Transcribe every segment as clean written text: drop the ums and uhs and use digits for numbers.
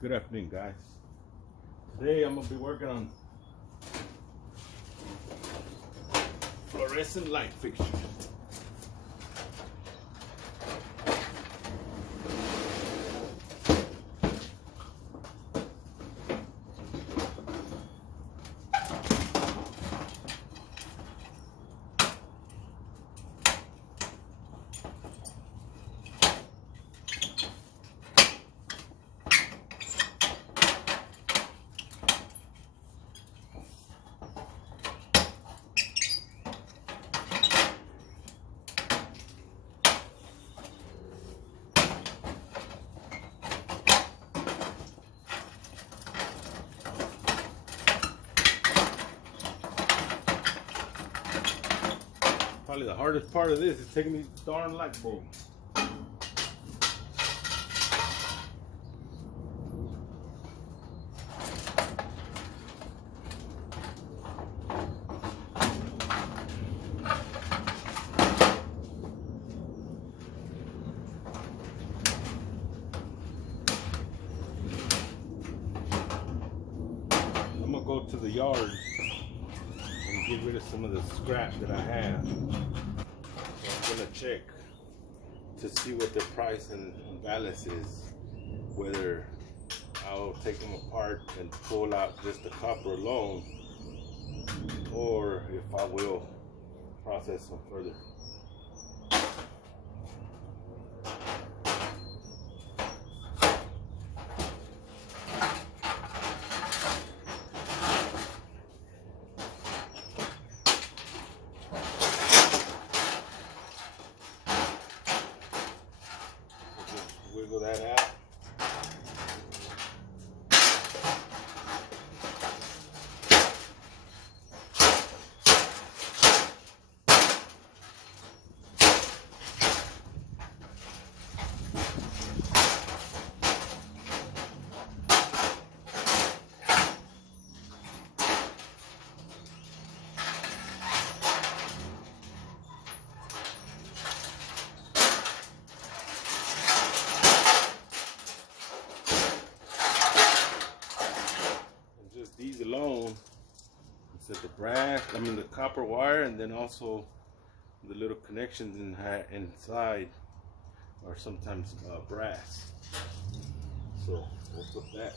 Good afternoon, guys. Today I'm gonna be working on fluorescent light fixtures. Probably the hardest part of this is taking these darn light bulbs. I'm gonna go to the yard and get rid of some of the scrap that I have. So I'm gonna check to see what the price and balance is, whether I'll take them apart and pull out just the copper alone, or if I will process them further. Wiggle that out. These alone, it's at the brass, the copper wire, and then also the little connections inside are sometimes brass. So we'll put that.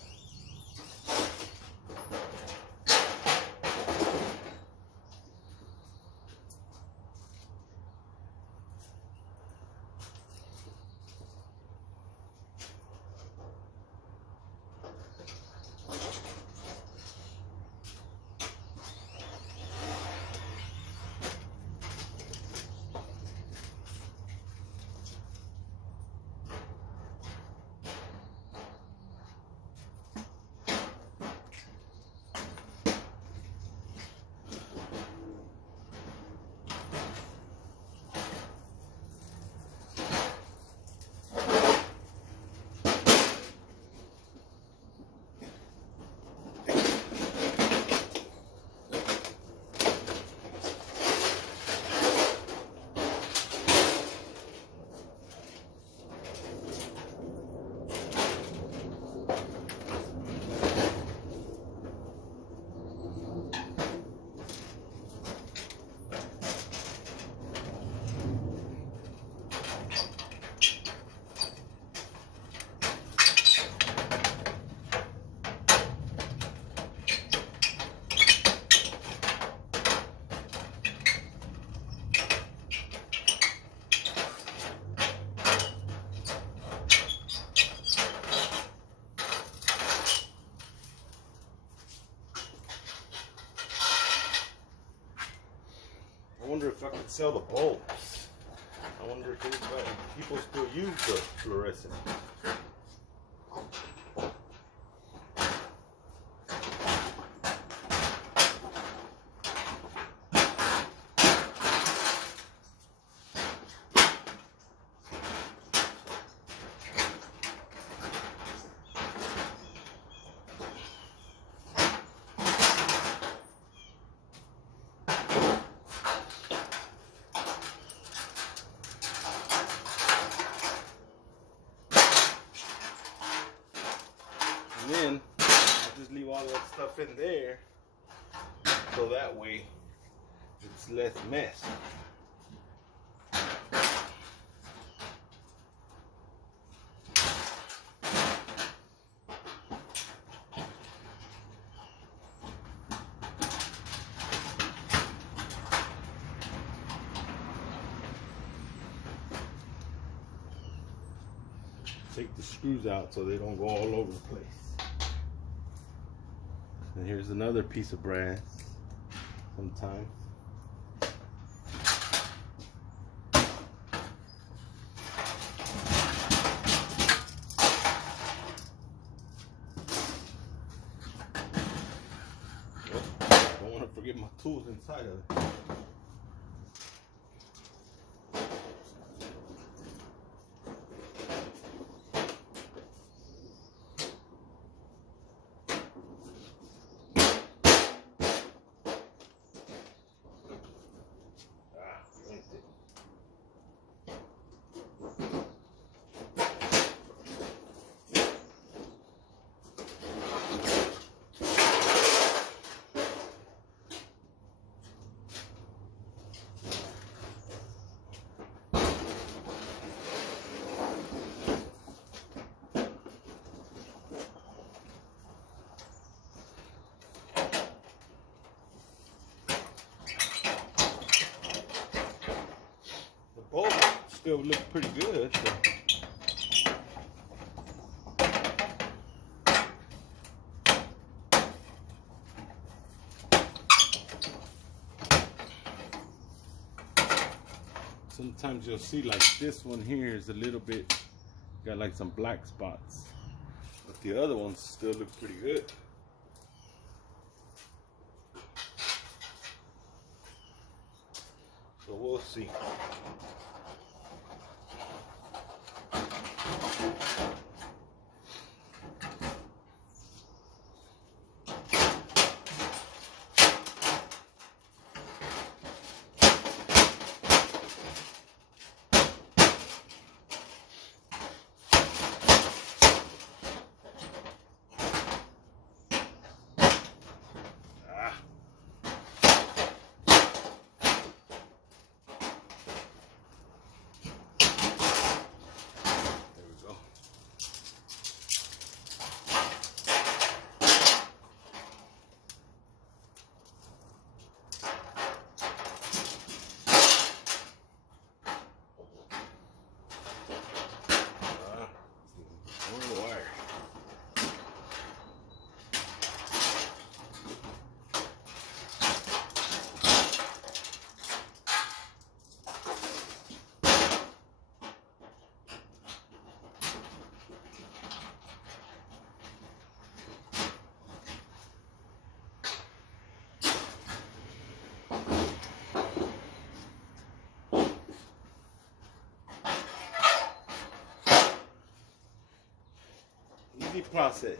I wonder if I could sell the bulbs. I wonder if people still use the fluorescent. then I just leave all that stuff in there, so that way it's less mess. Take the screws out so they don't go all over the place. And here's another piece of brass. Sometimes. Don't want to forget my tools inside of it. Both still look pretty good. So. Sometimes you'll see like this one here is a little bit, got like some black spots, but the other ones still look pretty good. So we'll see. Easy process.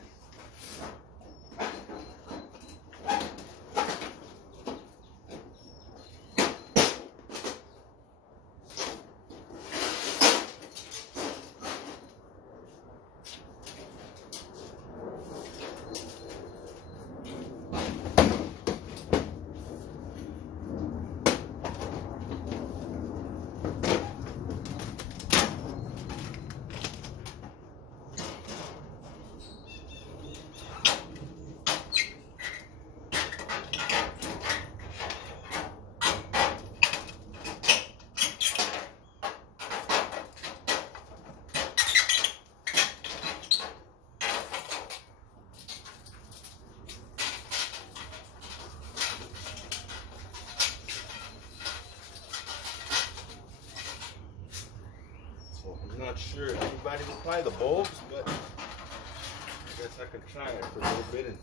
I'm not sure if anybody will apply the bulbs, but I guess I can try it for a little bit and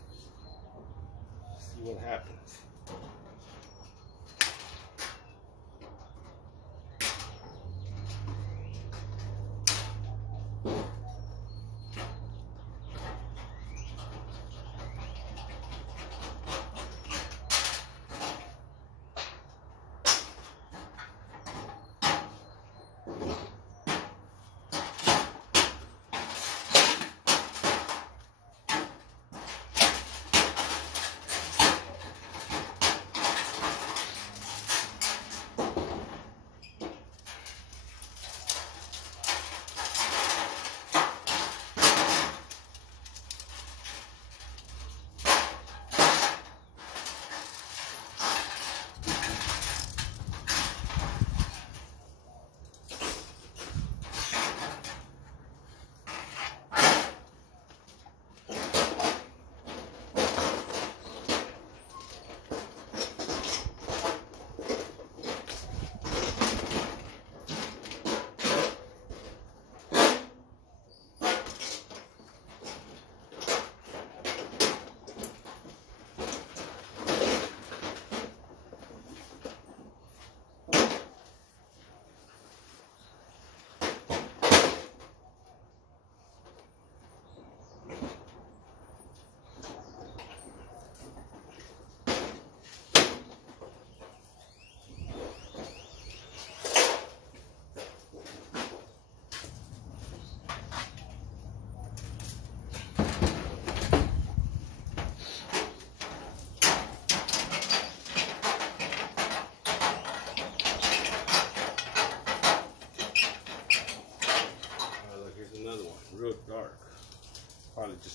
see what happens.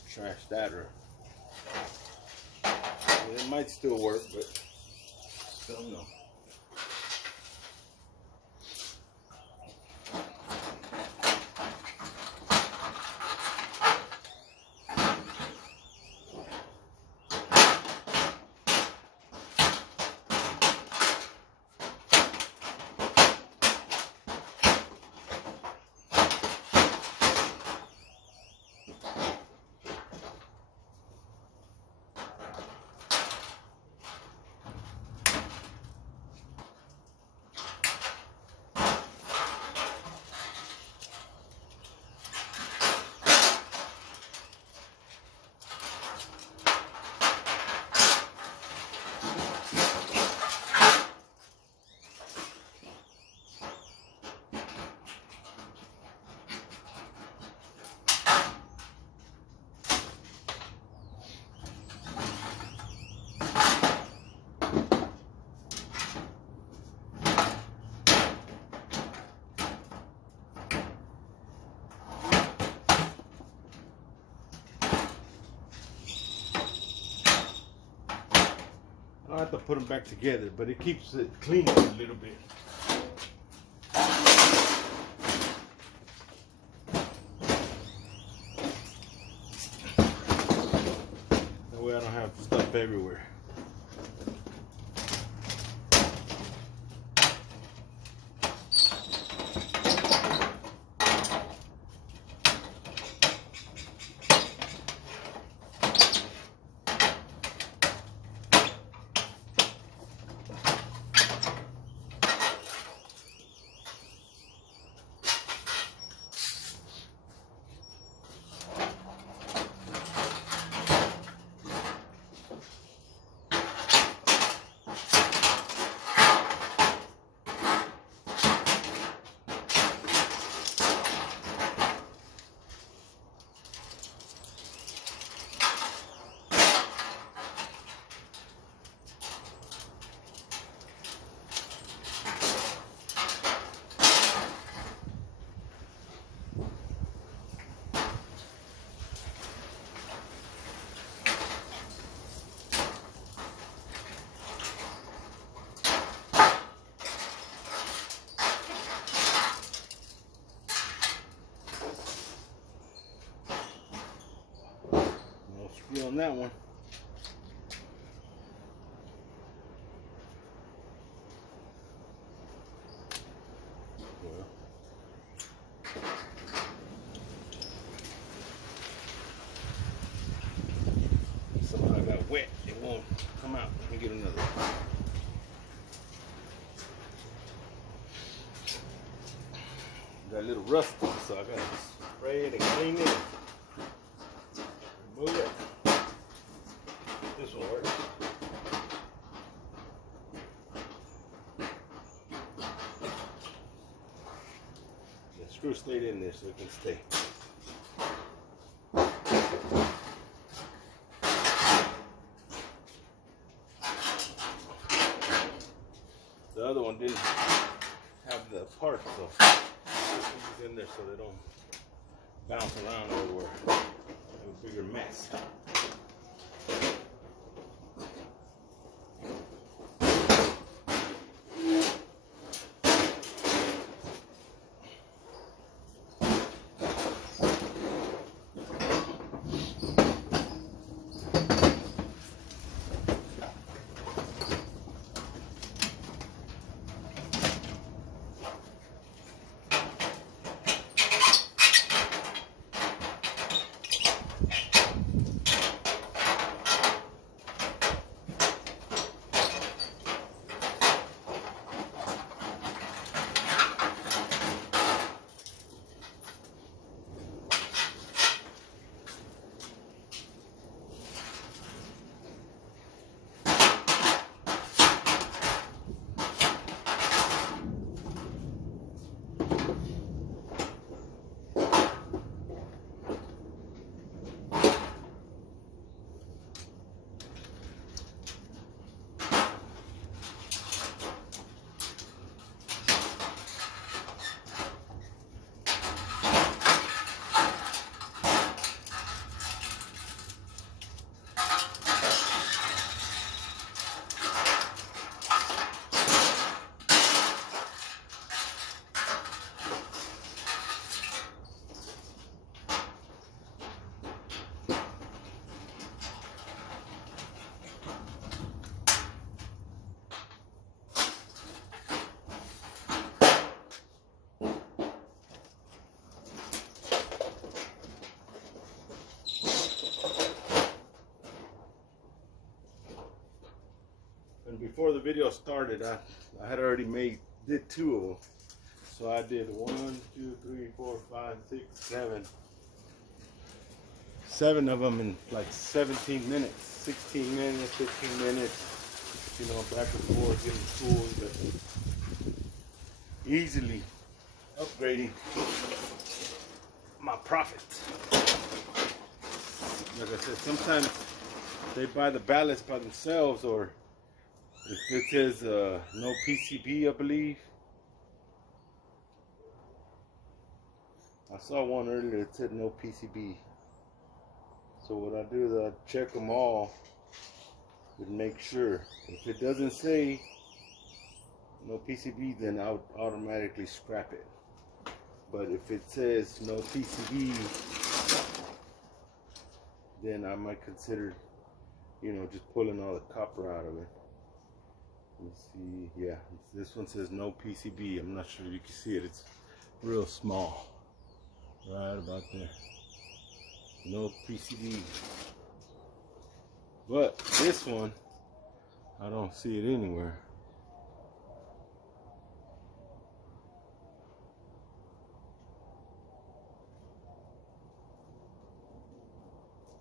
trash that, or it might still work, but don't know. I have to put them back together, but it keeps it cleaner a little bit. That way I don't have stuff everywhere. On that one. Well, somehow I got wet. It won't come out. Let me get another one. Got a little rusty, so I gotta spray it and clean it. Remove it. This will work. The screw stayed in there so it can stay. The other one didn't have the part, so this one's in there so they don't bounce around everywhere. Have a bigger mess. before the video started, I had already did 2 of them. So I did 1, 2, 3, 4, 5, 6, 7 of them in like 17 minutes, 16 minutes, 15 minutes, you know, back and forth, getting tools, but easily upgrading my profit. Like I said, sometimes they buy the ballasts by themselves, or if it says no PCB, I believe. I saw one earlier that said no PCB. So what I do is I check them all and make sure. If it doesn't say no PCB, then I would automatically scrap it. But if it says no PCB, then I might consider, you know, just pulling all the copper out of it. Let's see, yeah, this one says no PCB. I'm not sure if you can see it. It's real small, right about there. No PCB. But this one, I don't see it anywhere.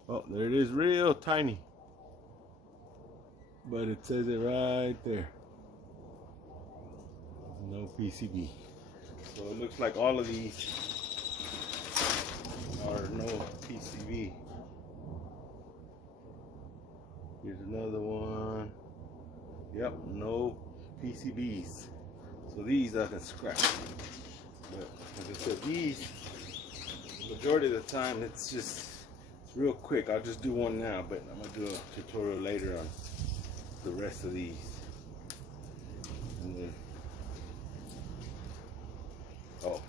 Oh, there it is, real tiny. But it says it right there. No PCB. So it looks like all of these are no PCB. Here's another one. Yep, no PCBs. So these I can scrap. But like I said, these, the majority of the time, it's real quick. I'll just do one now, but I'm gonna do a tutorial later on the rest of these. And then, oh,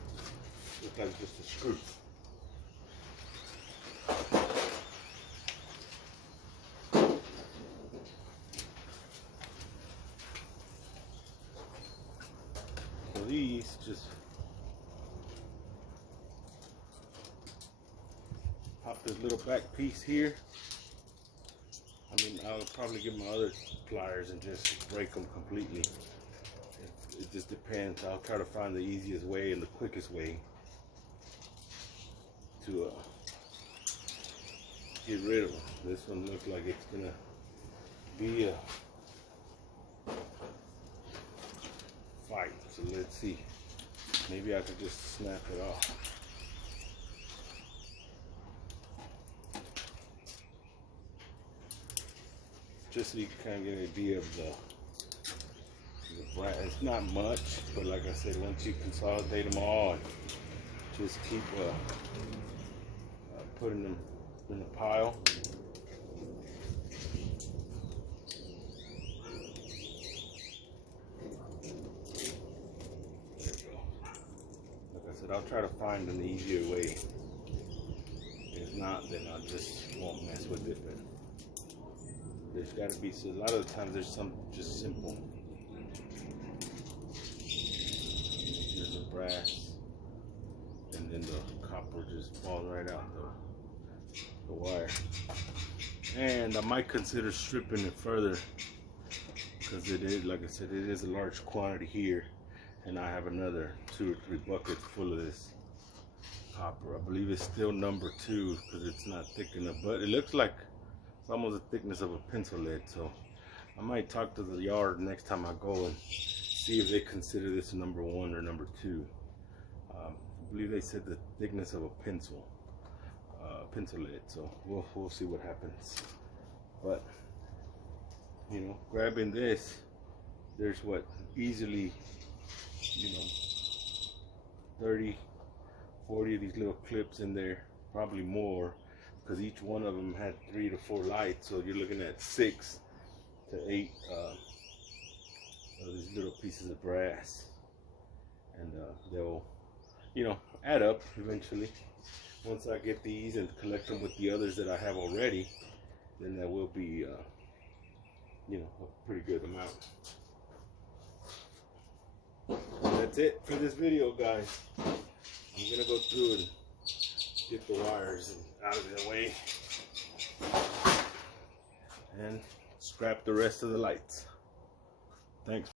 looks like just a screw. So these just pop this little back piece here. I mean, I'll probably get my other pliers and just break them completely. It just depends. I'll try to find the easiest way and the quickest way to get rid of them. This one looks like it's gonna be a fight. So let's see. Maybe I could just snap it off. Just so you can kind of get an idea of the brand. It's not much, but like I said, once you consolidate them all and just keep putting them in a pile. There you go. Like I said, I'll try to find an easier way. If not, then I just won't mess with it. But there's got to be, so a lot of the times there's some just simple. Here's the brass, and then the copper just falls right out the wire. And I might consider stripping it further, because it is, like I said, it is a large quantity here, and I have another 2 or 3 buckets full of this copper. I believe it's still number 2 because it's not thick enough, but it looks like it's almost the thickness of a pencil lead. So I might talk to the yard next time I go and see if they consider this number 1 or number 2. I believe they said the thickness of a pencil lead. So we'll see what happens. But you know, grabbing this, there's what, easily, you know, 30, 40 of these little clips in there, probably more, because each one of them had 3 to 4 lights. So you're looking at 6 to 8 of these little pieces of brass, and they'll, you know, add up eventually. Once I get these and collect them with the others that I have already, then that will be, you know, a pretty good amount. That's it for this video, guys. I'm gonna go through and get the wires out of the way and scrap the rest of the lights. Thanks.